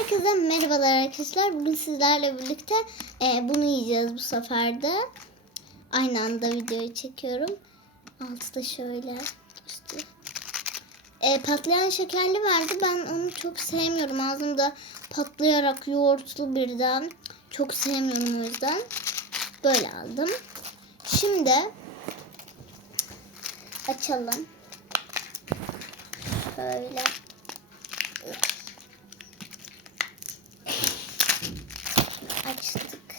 Herkese merhabalar arkadaşlar. Bugün sizlerle birlikte e, bunu yiyeceğiz bu sefer de. Aynı anda videoyu çekiyorum. Altı da şöyle. İşte. E, patlayan şekerli vardı. Ben onu çok sevmiyorum. Ağzımda patlayarak yoğurtlu birden. Çok sevmiyorum o yüzden. Böyle aldım. Şimdi açalım. Şöyle. Açtık.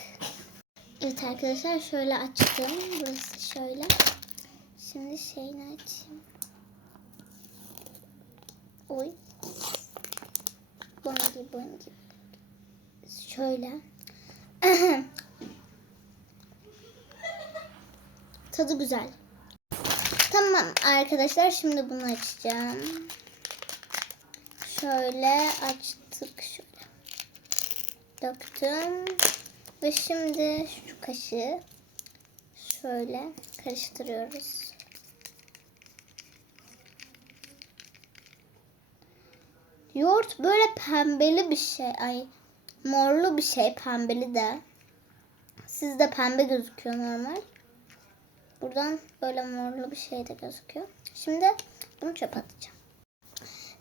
Evet arkadaşlar şöyle açtım. Burası şöyle. Şimdi şeyini açayım. Oy. Bongi bongi. Şöyle. Tadı güzel. Tamam arkadaşlar şimdi bunu açacağım. Şöyle açtık şöyle döktüm. Ve şimdi şu kaşığı şöyle karıştırıyoruz. Yoğurt böyle pembeli bir şey. Ay morlu bir şey pembeli de. Sizde pembe gözüküyor normal. Buradan böyle morlu bir şey de gözüküyor. Şimdi bunu çöpe atacağım.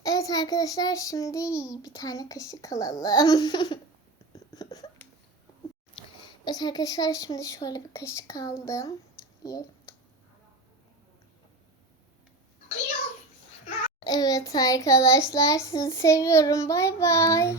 Evet arkadaşlar şimdi bir tane kaşık alalım. Evet arkadaşlar şimdi şöyle bir kaşık aldım. Evet arkadaşlar sizi seviyorum. Bay bay.